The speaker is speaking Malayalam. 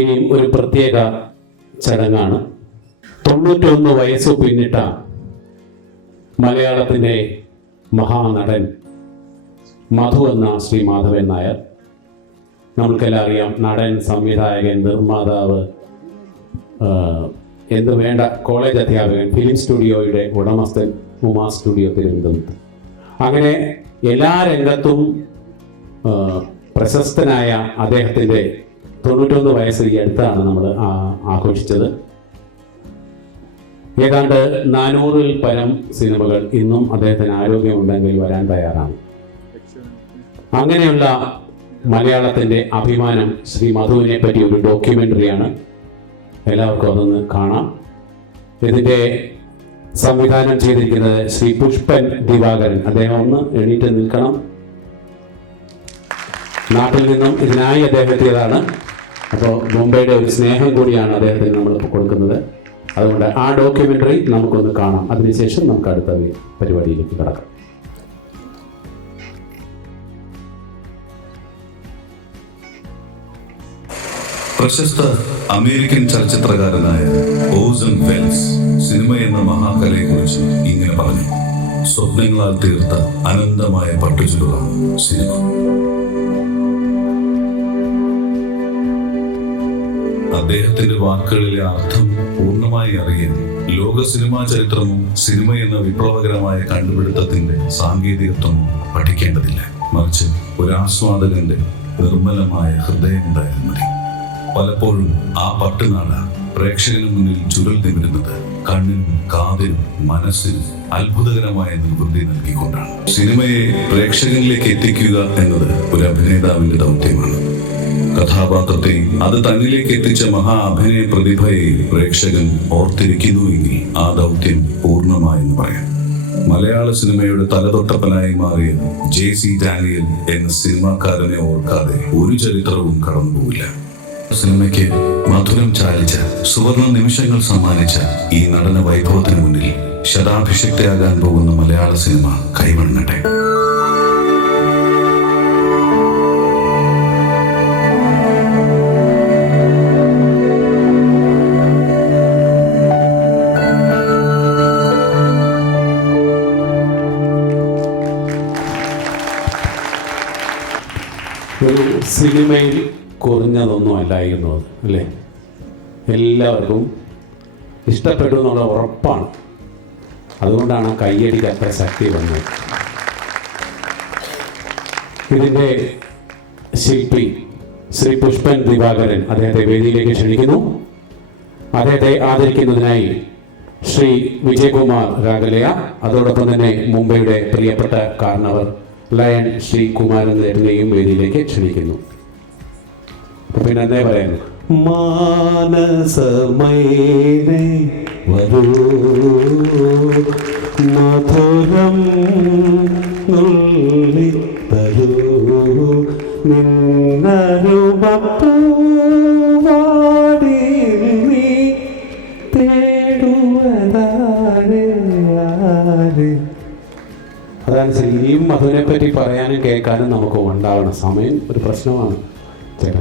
ഇനിയും ഒരു പ്രത്യേക ചടങ്ങാണ്. 91 വയസ്സ് പിന്നിട്ട മലയാളത്തിൻ്റെ മഹാനടൻ മധു എന്ന ശ്രീ മാധവൻ നായർ, നമുക്കെല്ലാം അറിയാം, നടൻ, സംവിധായകൻ, നിർമ്മാതാവ്, എന്ത് വേണ്ട, കോളേജ് അധ്യാപകൻ, ഫിലിം സ്റ്റുഡിയോയുടെ ഉടമസ്ഥൻ, ഉമാ സ്റ്റുഡിയോ തിരുവനന്തപുരത്ത്. അങ്ങനെ എല്ലാ രംഗത്തും പ്രശസ്തനായ അദ്ദേഹത്തിൻ്റെ 91 വയസ്സ് ഈ അടുത്താണ് നമ്മൾ ആഘോഷിച്ചത്. ഏതാണ്ട് 400-ൽ പരം സിനിമകൾ ഇന്നും അദ്ദേഹത്തിന് ആരോഗ്യമുണ്ടെങ്കിൽ വരാൻ തയ്യാറാണ്. അങ്ങനെയുള്ള മലയാളത്തിൻ്റെ അഭിമാനം ശ്രീ മധുവിനെ പറ്റി ഒരു ഡോക്യുമെൻ്ററിയാണ്. എല്ലാവർക്കും അതൊന്ന് കാണാം. ഇതിൻ്റെ സംവിധാനം ചെയ്തിരിക്കുന്നത് ശ്രീ പുഷ്പൻ ദിവാകരൻ. അദ്ദേഹം ഒന്ന് എണീറ്റ് നിൽക്കണം. നാട്ടിൽ നിന്നും ഇതിനായി അദ്ദേഹം എത്തിയതാണ്. അപ്പോൾ മുംബൈയുടെ ഒരു സ്നേഹം കൂടിയാണ് അദ്ദേഹത്തിന് നമ്മൾ കൊടുക്കുന്നത്. അതുകൊണ്ട് ആ ഡോക്യുമെൻ്ററി നമുക്കൊന്ന് കാണാം. അതിനുശേഷം നമുക്ക് അടുത്ത പരിപാടിയിലേക്ക് കടക്കാം. പ്രശസ്ത അമേരിക്കൻ ചലച്ചിത്രകാരനായ ഓസൻ വെൽസ് സിനിമ എന്ന മഹാകലയെക്കുറിച്ച് ഇങ്ങനെ പറഞ്ഞു: സ്വപ്നങ്ങളാൽ തീർത്ത അനന്തമായ പട്ടുചുരുളാണ് സിനിമ. അദ്ദേഹത്തിന്റെ വാക്കുകളിലെ അർത്ഥം പൂർണ്ണമായി അറിയാൻ ലോക സിനിമാ ചരിത്രമോ സിനിമ എന്ന വിപ്ലവകരമായ കണ്ടുപിടുത്തത്തിന്റെ സാങ്കേതികത്വമോ പഠിക്കേണ്ടതില്ല. മറിച്ച് ഒരു ആസ്വാദകന്റെ നിർമ്മലമായ ഹൃദയമുണ്ടായാൽ മതി. പലപ്പോഴും ആ പട്ടുനാട പ്രേക്ഷകന് മുന്നിൽ ചുരുൾ നിമിരുന്നത് കണ്ണിനും കാതിനും മനസ്സിനും അത്ഭുതകരമായ നിർവൃത്തി നൽകിക്കൊണ്ടാണ്. സിനിമയെ പ്രേക്ഷകനിലേക്ക് എത്തിക്കുക എന്നത് ഒരു അഭിനേതാവിന്റെ ദൗത്യമാണ്. കഥാപാത്രത്തെ അത് തന്നിലേക്ക് എത്തിച്ച മഹാ അഭിനയ പ്രതിഭയെ പ്രേക്ഷകൻ ഓർത്തിരിക്കുന്നുവെങ്കിൽ ആ ദൗത്യം പൂർണ്ണമായെന്ന് പറയാം. മലയാള സിനിമയുടെ തലതൊട്ടപ്പനായി മാറിയ JC ഡാനിയൽ എന്ന സിനിമാക്കാരനെ ഓർക്കാതെ ഒരു ചരിത്രവും കടന്നുപോവില്ല. സിനിമയ്ക്ക് മധുരം ചാലിച്ച സുവർണ നിമിഷങ്ങൾ സമ്മാനിച്ച ഈ നടന വൈഭവത്തിന് മുന്നിൽ ശതാഭിഷിക്തയാകാൻ പോകുന്ന മലയാള സിനിമ കൈവണങ്ങട്ടെ. ഒരു സിനിമയിൽ കുറഞ്ഞതൊന്നും അല്ലായിരുന്നു അല്ലേ? എല്ലാവർക്കും ഇഷ്ടപ്പെട്ടു എന്നുള്ള ഉറപ്പാണ്. അതുകൊണ്ടാണ് കയ്യടിക്ക് അത്ര ശക്തി വന്നത്. ഇതിൻ്റെ ശില്പി ശ്രീ പുഷ്പൻ ദിവാകരൻ, അദ്ദേഹത്തെ വേദിയിലേക്ക് ക്ഷണിക്കുന്നു. അദ്ദേഹത്തെ ആദരിക്കുന്നതിനായി ശ്രീ വിജയകുമാർ രാഗലയ, അതോടൊപ്പം തന്നെ മുംബൈയുടെ പ്രിയപ്പെട്ട കാരണവർ ലയൺ ശ്രീ കുമാരൻ തേട്ടനെയും വേദിയിലേക്ക് ക്ഷണിക്കുന്നു. പിന്നെ എന്നേ പറയുന്നു: മാനസമൈനേ വരൂ മധുരം നുള്ളിത്തരൂ നിന്നരുമപ്പൂവാടിയിൽ നീ തേടുവതാരെ. അതാണ് ശരി. ഇനിയും മധുവിനെ പറ്റി പറയാനും കേൾക്കാനും നമുക്ക് ഉണ്ടാവണം. സമയം ഒരു പ്രശ്നമാണ് ചേട്ടാ.